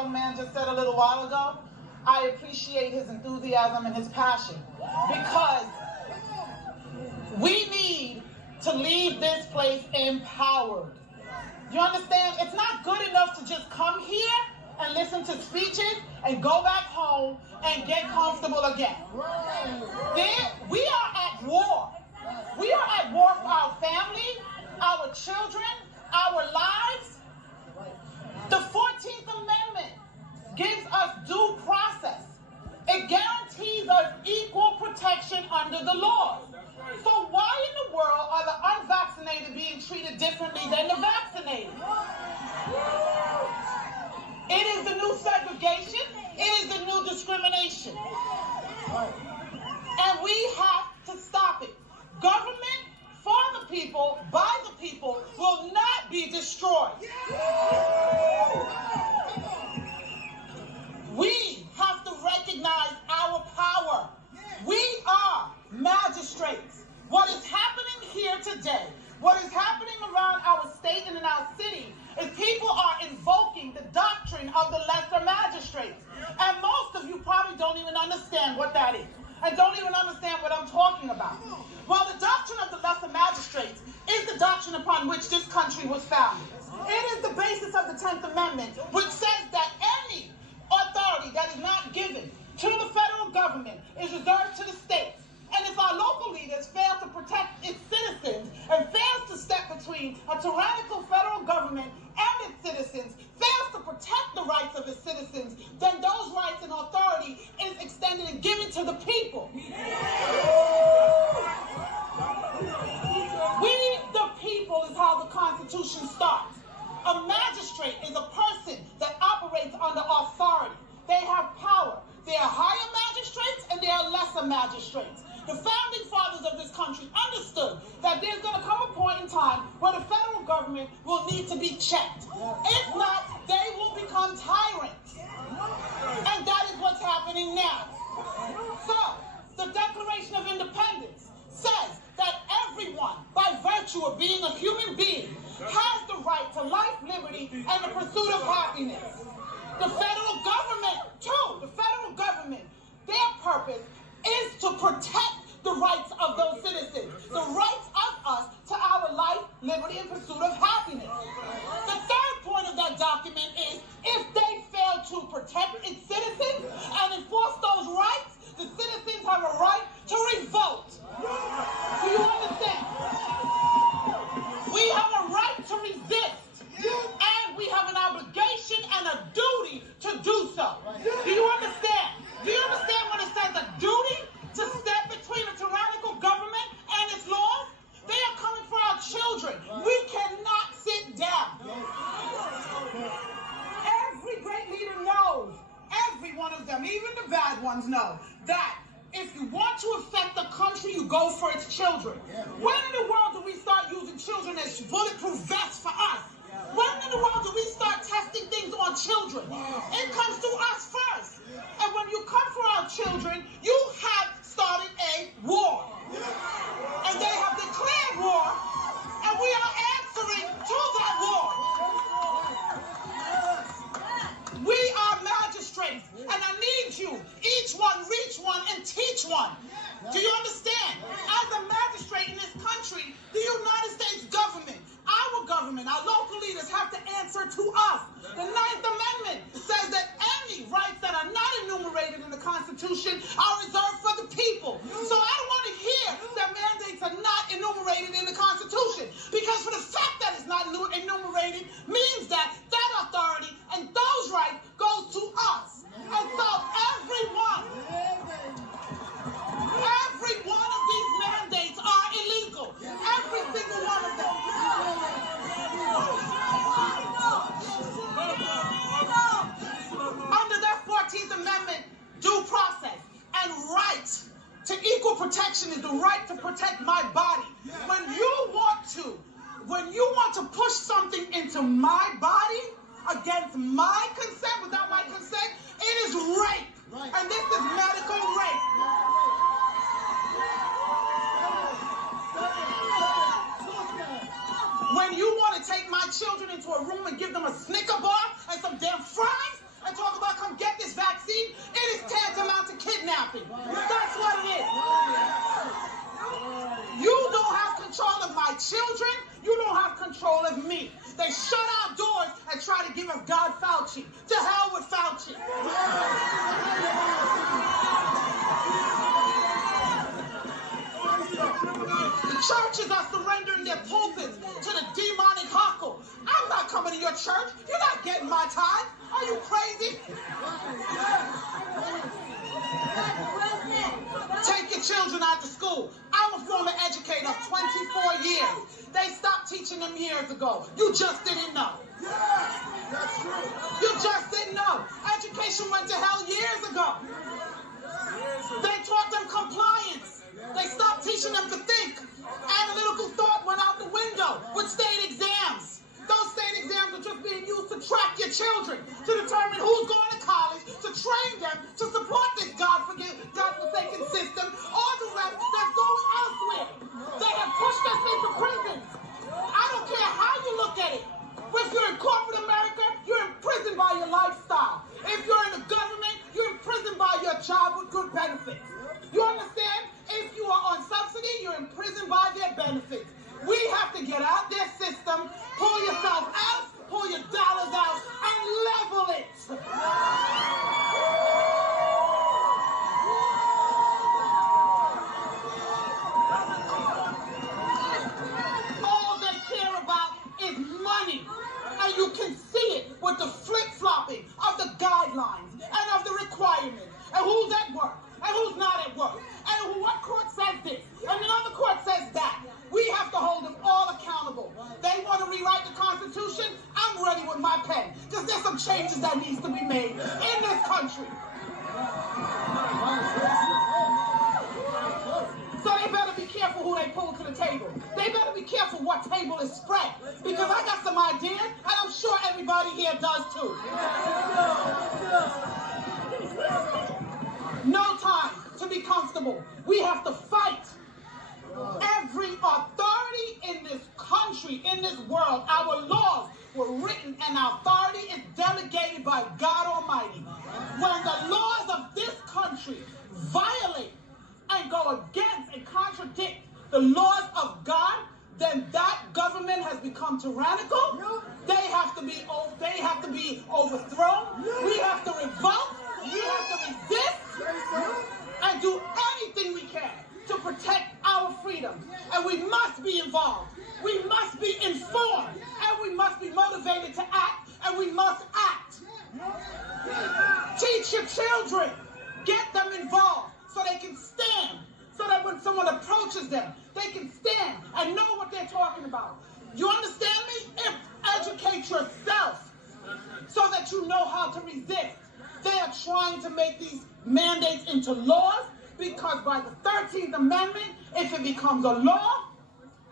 young man just said a little while ago, I appreciate his enthusiasm and his passion, because we need to leave this place empowered. You understand? It's not good enough to just come here and listen to speeches and go back home and get comfortable again. We are at war. We are at war for our family, our children, our lives. The 14th Amendment gives us due process. It guarantees us equal protection under the laws. So why in the world are the unvaccinated being treated differently than the vaccinated? It is the new segregation. It is the new discrimination. And we have to stop it. Government for the people, by the people, will not be destroyed. We have to recognize our power. We are magistrates. What is happening here today, what is happening around our state and in our city, is people are invoking the doctrine of the lesser magistrates. And most of you probably don't even understand what that is, and don't even understand what I'm talking about. Well, the doctrine of the lesser magistrates is the doctrine upon which this country was founded. It is the basis of the 10th Amendment, which says that any authority that is not given to the federal government is reserved to the states. And if our local leaders fail to protect its citizens and fails to step between a tyrannical federal government and its citizens, fails to protect the rights of its citizens, then those rights and authority is extended and given to the people. We, the people, is how the Constitution starts. A magistrate is a person that operates under authority. They have power. They are higher magistrates and they are lesser magistrates. The founding fathers of this country understood that there's going to come a point in time where the federal government will need to be checked. If not, they will become tyrants. And that is what's happening now. So, the Declaration of Independence says that everyone, by virtue of being a human being, has the right to life, liberty, and the pursuit of happiness. The federal government, too, the federal government, their purpose is to protect the rights of those citizens, the rights of us to our life, liberty, and pursuit of happiness. The third point of that document is if they fail to protect its citizens and enforce those rights, the citizens have a right to revolt. Do you understand? We have a right to resist, and we have an obligation and a duty to do so. Do you understand? Do you understand when it says a duty to step between a tyrannical government and its laws? They are coming for our children. We cannot sit down. Every great leader knows, every one of them, even the bad ones know, that if you want to affect the country, you go for its children. When in the world do we start using children as bulletproof vests for us? When in the world do we start testing things on children? It comes to us first. And when you come for our children, you have started a war. And they have declared war, and we are answering to that war. We are magistrates, and I need you, each one, reach one, and teach one. Do you understand? As a magistrate in this country, the United States government, our local leaders have to answer to us. The 9th Amendment says that any rights that are not enumerated in the Constitution are reserved for the people. So I don't want to hear that mandates are not enumerated in the Constitution, because for the fact that it's not enumerated means that that authority and those rights goes to us. And so every one of these mandates are illegal. Every single one of them. Under that 14th Amendment, due process and right to equal protection is the right to protect my body. When you want to push something into my body against my consent, without my consent, it is rape. And this is medical rape. When you want to take my children into a room and give them a Snicker bar and some damn fries and your church. You're not getting my tithe. Are you crazy? Take your children out to school. I'm a former educator of 24 years. They stopped teaching them years ago. You just didn't know. You just didn't know. Education went to hell years ago. They taught them compliance. They stopped teaching them to think. Analytical thought went out the window with state exams. Those state exams are just being used to track your children, to determine who's going to college, to train them, to support this God-forsaken system. All the rest that's going elsewhere. They have pushed us into prisons. I don't care how you look at it. If you're in corporate America, you're imprisoned by your lifestyle. If you're in the government, you're imprisoned by your job with good benefits. You understand? If you are on subsidy, you're imprisoned by their benefits. We have to get out their system, pull yourself out, pull your dollars out, and level it. All they care about is money. And you can see it with the flip-flopping of the guidelines and of the requirements. And who's at work, and who's not at work. And what court says this, and another court says that. We have to hold them all accountable. They want to rewrite the Constitution? I'm ready with my pen. Because there's some changes that needs to be made in this country. So they better be careful who they pull to the table. They better be careful what table is spread. Because I got some ideas, and I'm sure everybody here does too. No time to be comfortable. We have to fight. Every authority in this country, in this world, our laws were written and our authority is delegated by God Almighty. When the laws of this country violate and go against and contradict the laws of God, then that government has become tyrannical. They have to be overthrown. We have to revolt. We have to resist and do anything we can to protect our freedoms. And we must be involved. We must be informed. And we must be motivated to act. And we must act. Teach your children. Get them involved so they can stand. So that when someone approaches them, they can stand and know what they're talking about. You understand me? Educate yourself so that you know how to resist. They are trying to make these mandates into laws because by the 13th Amendment, if it becomes a law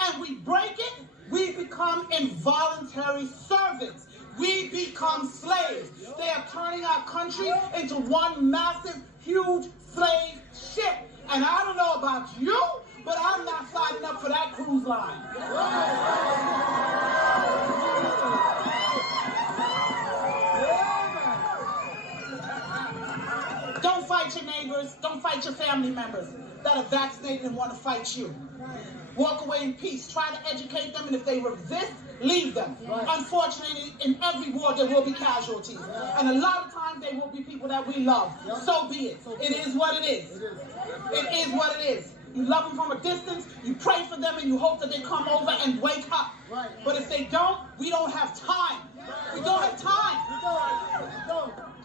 and we break it, we become involuntary servants. We become slaves. They are turning our country into one massive, huge slave ship. And I don't know about you, but I'm not signing up for that cruise line. Don't fight your neighbors. Don't fight your family members that are vaccinated and want to fight you. Walk away in peace. Try to educate them, and if they resist, leave them. Right. Unfortunately, in every war there will be casualties. And a lot of times they will be people that we love. So be it. It is what it is. It is what it is. You love them from a distance, you pray for them, and you hope that they come over and wake up. Right. But if they don't, we don't have time. We don't have time.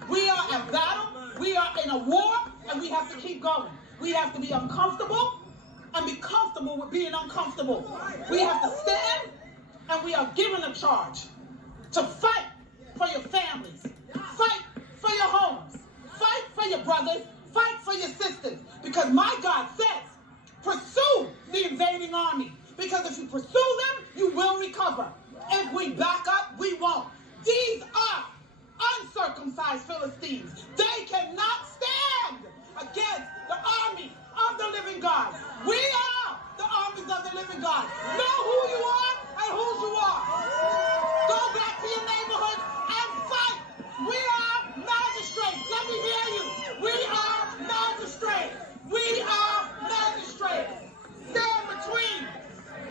We are at battle, we are in a war, and we have to keep going. We have to be uncomfortable and be comfortable with being uncomfortable. We have to stand, and we are given a charge to fight for your families, fight for your homes, fight for your brothers, fight for your sisters. Because my God says, pursue the invading army. Because if you pursue them, you will recover. If we back up, we won't. These are uncircumcised Philistines. They cannot stand against the army of the living God. We are the armies of the living God. Know who you are and whose you are. Go back to your neighborhood and fight. We are magistrates. Let me hear you. We are magistrates. We are magistrates. Stand between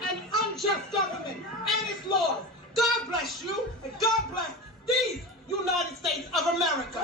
an unjust government and its laws. God bless you, and God bless these United States of America.